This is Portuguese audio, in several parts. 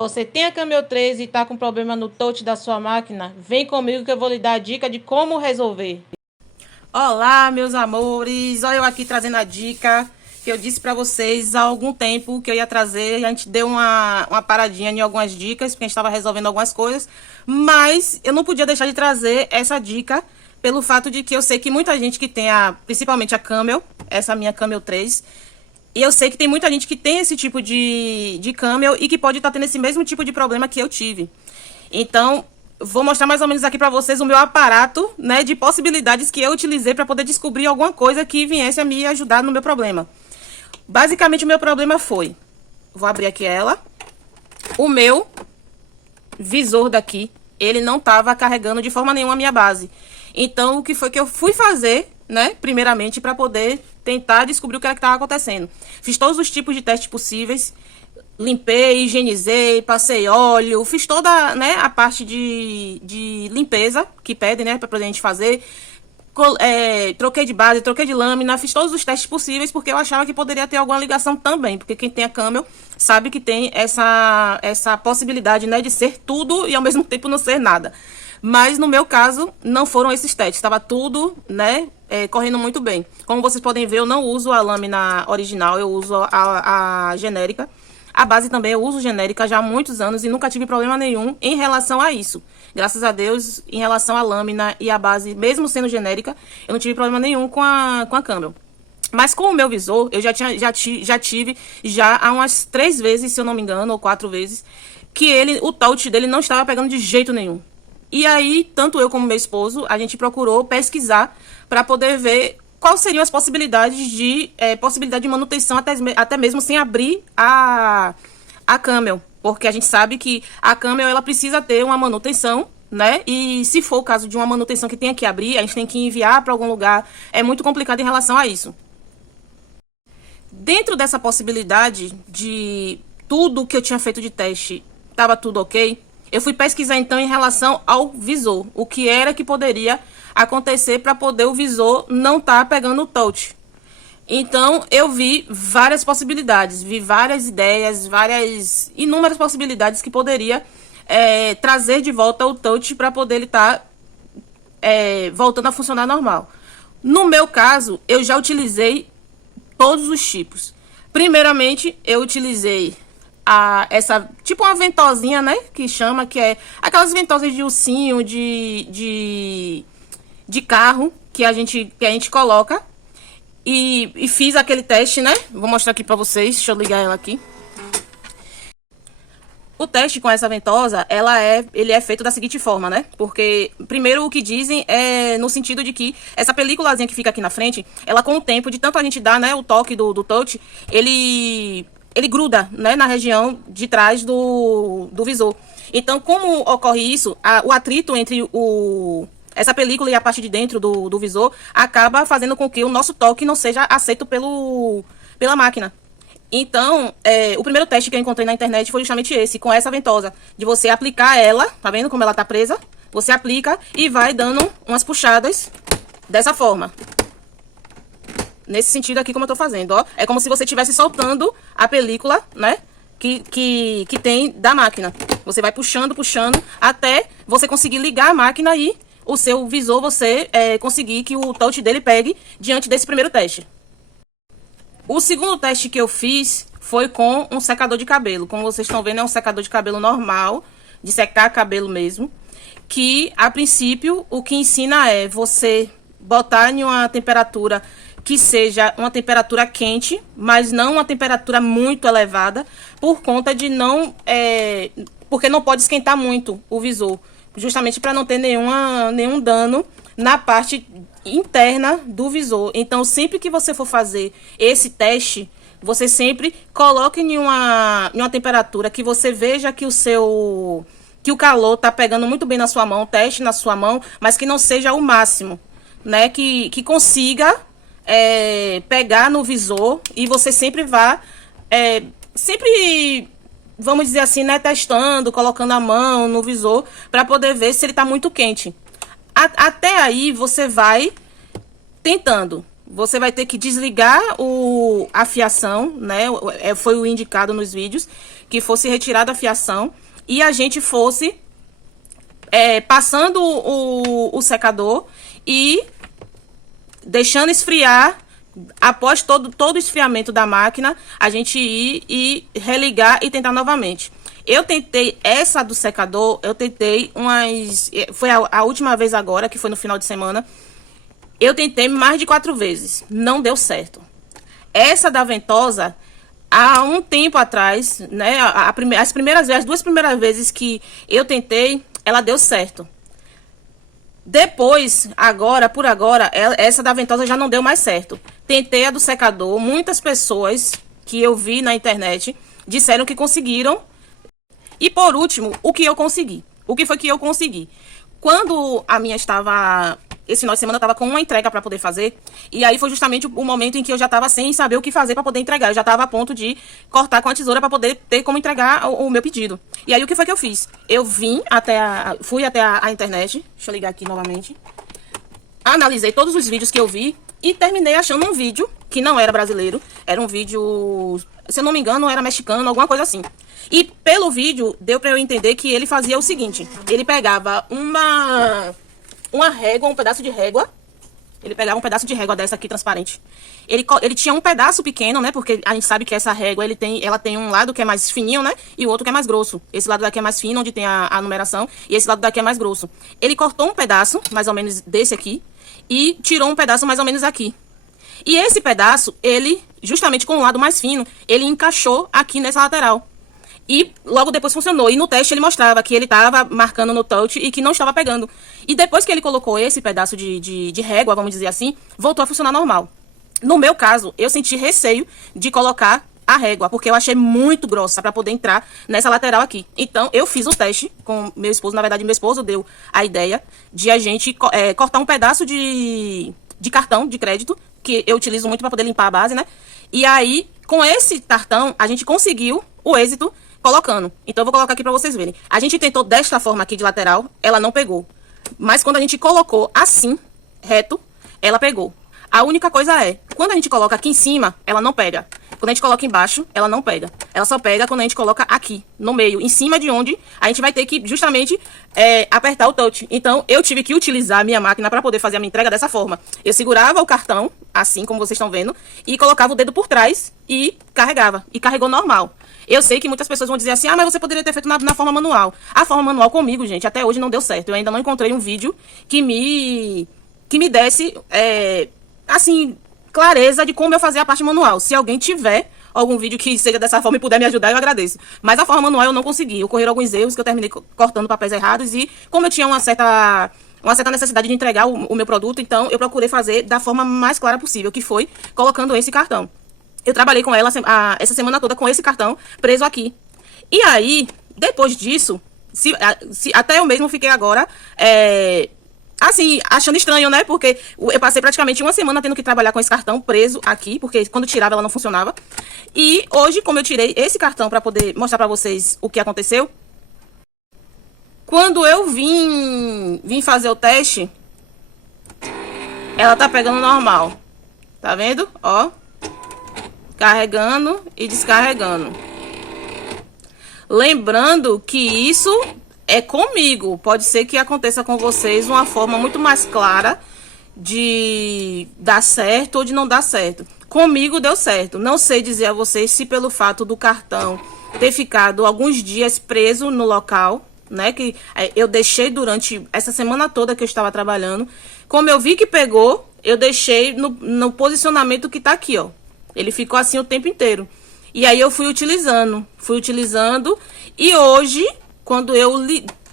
Você tem a Camel 3 e está com problema no touch da sua máquina? Vem comigo que eu vou lhe dar a dica de como resolver. Olá, meus amores! Olha eu aqui trazendo a dica que eu disse pra vocês há algum tempo que eu ia trazer. A gente deu uma paradinha em algumas dicas, porque a gente estava resolvendo algumas coisas. Mas eu não podia deixar de trazer essa dica pelo fato de que eu sei que muita gente que tem principalmente a Camel, essa minha Camel 3, e eu sei que tem muita gente que tem esse tipo de Camel e que pode estar tendo esse mesmo tipo de problema que eu tive. Então, vou mostrar mais ou menos aqui pra vocês o meu aparato, né, de possibilidades que eu utilizei para poder descobrir alguma coisa que viesse a me ajudar no meu problema. Basicamente, o meu problema foi... Vou abrir aqui ela. O meu visor daqui, ele não estava carregando de forma nenhuma a minha base. Então, o que foi que eu fui fazer, né, primeiramente, para poder tentar descobrir o que era que estava acontecendo. Fiz todos os tipos de testes possíveis, limpei, higienizei, passei óleo, fiz toda, né, a parte de limpeza que pedem, né, para a gente fazer. Troquei de base, troquei de lâmina, fiz todos os testes possíveis porque eu achava que poderia ter alguma ligação também, porque quem tem a Camel sabe que tem essa possibilidade, né, de ser tudo e ao mesmo tempo não ser nada. Mas no meu caso, não foram esses testes, estava tudo, né, correndo muito bem. Como vocês podem ver, eu não uso a lâmina original, eu uso a genérica. A base também eu uso genérica já há muitos anos e nunca tive problema nenhum em relação a isso. Graças a Deus, em relação à lâmina e à base, mesmo sendo genérica, eu não tive problema nenhum com a Camel. Mas com o meu visor, eu já tive há umas 3 vezes, se eu não me engano, ou 4 vezes, que o touch dele não estava pegando de jeito nenhum. E aí, tanto eu como meu esposo, a gente procurou pesquisar para poder ver quais seriam as possibilidades possibilidade de manutenção até mesmo sem abrir a Camel. Porque a gente sabe que a Camel ela precisa ter uma manutenção, né? E se for o caso de uma manutenção que tenha que abrir, a gente tem que enviar para algum lugar. É muito complicado em relação a isso. Dentro dessa possibilidade de tudo que eu tinha feito de teste, estava tudo ok, eu fui pesquisar então em relação ao visor. O que era que poderia acontecer para poder o visor não estar pegando o touch. Então, eu vi várias possibilidades, vi várias ideias, inúmeras possibilidades que poderia trazer de volta o touch para poder ele estar voltando a funcionar normal. No meu caso, eu já utilizei todos os tipos. Primeiramente, eu utilizei tipo uma ventosinha, né, que chama, que é aquelas ventosas de ursinho, de carro, que a gente coloca. E fiz aquele teste, né? Vou mostrar aqui pra vocês. Deixa eu ligar ela aqui. O teste com essa ventosa, ele é feito da seguinte forma, né? Porque, primeiro, o que dizem é no sentido de que essa películazinha que fica aqui na frente, ela com o tempo, de tanto a gente dar, né, o toque do touch, ele gruda, né, na região de trás do visor. Então, como ocorre isso, o atrito entre essa película e a parte de dentro do visor acaba fazendo com que o nosso toque não seja aceito pela máquina. Então, o primeiro teste que eu encontrei na internet foi justamente esse, com essa ventosa. De você aplicar ela, tá vendo como ela tá presa? Você aplica e vai dando umas puxadas dessa forma. Nesse sentido aqui como eu tô fazendo, ó. É como se você estivesse soltando a película, né? Que tem da máquina. Você vai puxando, puxando, até você conseguir ligar a máquina e o seu visor, você conseguir que o touch dele pegue diante desse primeiro teste. O segundo teste que eu fiz foi com um secador de cabelo. Como vocês estão vendo, é um secador de cabelo normal, de secar cabelo mesmo. Que, a princípio, o que ensina é você botar em uma temperatura que seja uma temperatura quente, mas não uma temperatura muito elevada, por conta de não... porque não pode esquentar muito o visor. Justamente para não ter nenhum dano na parte interna do visor. Então, sempre que você for fazer esse teste, você sempre coloque em uma temperatura que você veja que o calor tá pegando muito bem na sua mão, teste na sua mão, mas que não seja o máximo, né? Que consiga pegar no visor e você sempre vá... sempre... vamos dizer assim, né, testando, colocando a mão no visor para poder ver se ele tá muito quente. Até aí você vai tentando. você vai ter que desligar a fiação, né? Foi o indicado nos vídeos, que fosse retirada a fiação e a gente fosse passando o secador e deixando esfriar. Após todo o esfriamento da máquina, a gente ir e religar e tentar novamente. Eu tentei essa do secador, eu tentei foi a última vez agora, que foi no final de semana. Eu tentei mais de 4 vezes, não deu certo. Essa da ventosa, há um tempo atrás, né, as 2 primeiras vezes que eu tentei, ela deu certo. Depois, por agora, essa da ventosa já não deu mais certo. Tentei a do secador, muitas pessoas que eu vi na internet disseram que conseguiram. E por último, o que eu consegui? O que foi que eu consegui? Quando a minha estava... Esse final de semana eu estava com uma entrega para poder fazer. E aí foi justamente o momento em que eu já estava sem saber o que fazer para poder entregar. Eu já estava a ponto de cortar com a tesoura para poder ter como entregar o meu pedido. E aí o que foi que eu fiz? Eu fui até a internet. Deixa eu ligar aqui novamente. Analisei todos os vídeos que eu vi e terminei achando um vídeo que não era brasileiro. Era um vídeo, se eu não me engano, era mexicano, alguma coisa assim. E pelo vídeo deu para eu entender que ele fazia o seguinte. Ele pegava uma régua, um pedaço de régua. Ele pegava um pedaço de régua dessa aqui, transparente. Ele tinha um pedaço pequeno, né? Porque a gente sabe que essa régua, ela tem um lado que é mais fininho, né? E o outro que é mais grosso. Esse lado daqui é mais fino, onde tem a numeração. E esse lado daqui é mais grosso. Ele cortou um pedaço, mais ou menos desse aqui. E tirou um pedaço mais ou menos aqui. E esse pedaço, ele, justamente com o lado mais fino, ele encaixou aqui nessa lateral. E logo depois funcionou. E no teste ele mostrava que ele estava marcando no touch e que não estava pegando. E depois que ele colocou esse pedaço de régua, vamos dizer assim, voltou a funcionar normal. No meu caso, eu senti receio de colocar a régua, porque eu achei muito grossa para poder entrar nessa lateral aqui. Então, eu fiz o teste com meu esposo. Na verdade, meu esposo deu a ideia de a gente cortar um pedaço de cartão de crédito, que eu utilizo muito para poder limpar a base, né? E aí, com esse cartão, a gente conseguiu o êxito colocando. Então, eu vou colocar aqui para vocês verem. A gente tentou desta forma aqui de lateral, ela não pegou. Mas quando a gente colocou assim, reto, ela pegou. A única coisa é, quando a gente coloca aqui em cima, ela não pega. Quando a gente coloca embaixo, ela não pega. Ela só pega quando a gente coloca aqui, no meio, em cima de onde a gente vai ter que justamente apertar o touch. Então, eu tive que utilizar a minha máquina para poder fazer a minha entrega dessa forma. Eu segurava o cartão, assim como vocês estão vendo, e colocava o dedo por trás e carregava. E carregou normal. Eu sei que muitas pessoas vão dizer assim, mas você poderia ter feito na forma manual. A forma manual comigo, gente, até hoje não deu certo. Eu ainda não encontrei um vídeo que me desse, assim, clareza de como eu fazer a parte manual. Se alguém tiver algum vídeo que seja dessa forma e puder me ajudar, eu agradeço. Mas a forma manual eu não consegui. Ocorreram alguns erros que eu terminei cortando papéis errados e como eu tinha uma certa necessidade de entregar o meu produto, então eu procurei fazer da forma mais clara possível, que foi colocando esse cartão. Eu trabalhei com ela essa semana toda com esse cartão preso aqui. E aí, depois disso, até eu mesmo fiquei agora, assim, achando estranho, né? Porque eu passei praticamente uma semana tendo que trabalhar com esse cartão preso aqui, porque quando tirava ela não funcionava. E hoje, como eu tirei esse cartão para poder mostrar para vocês o que aconteceu, quando eu vim fazer o teste, ela tá pegando normal. Tá vendo? Ó. Carregando e descarregando. Lembrando que isso é comigo. Pode ser que aconteça com vocês uma forma muito mais clara de dar certo ou de não dar certo. Comigo deu certo. Não sei dizer a vocês se pelo fato do cartão ter ficado alguns dias preso no local, né? Que eu deixei durante essa semana toda que eu estava trabalhando. Como eu vi que pegou, eu deixei no posicionamento que tá aqui, ó. Ele ficou assim o tempo inteiro. E aí eu fui utilizando. E hoje, quando eu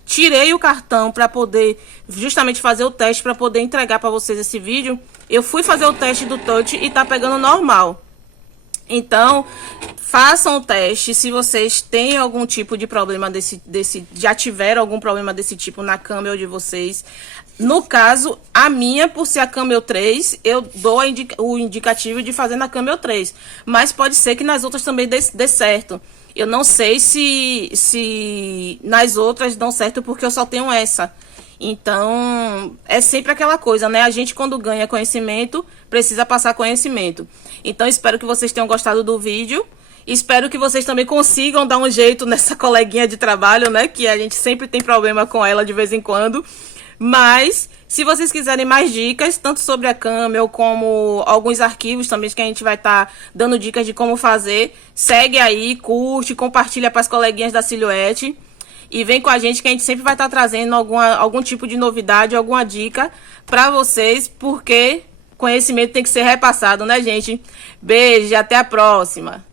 tirei o cartão para poder justamente fazer o teste, para poder entregar para vocês esse vídeo, eu fui fazer o teste do touch e tá pegando normal. Então, façam o teste. Se vocês têm algum tipo de problema já tiveram algum problema desse tipo na Camel de vocês. No caso, a minha, por ser a Camel 3, eu dou o indicativo de fazer na Camel 3. Mas pode ser que nas outras também dê certo. Eu não sei se nas outras dão certo porque eu só tenho essa. Então, é sempre aquela coisa, né? A gente, quando ganha conhecimento, precisa passar conhecimento. Então, espero que vocês tenham gostado do vídeo. Espero que vocês também consigam dar um jeito nessa coleguinha de trabalho, né? Que a gente sempre tem problema com ela de vez em quando. Mas, se vocês quiserem mais dicas, tanto sobre a Camel como alguns arquivos também que a gente vai estar dando dicas de como fazer, segue aí, curte, compartilha para as coleguinhas da Silhouette. E vem com a gente que a gente sempre vai estar trazendo algum tipo de novidade, alguma dica para vocês, porque conhecimento tem que ser repassado, né, gente? Beijo, até a próxima!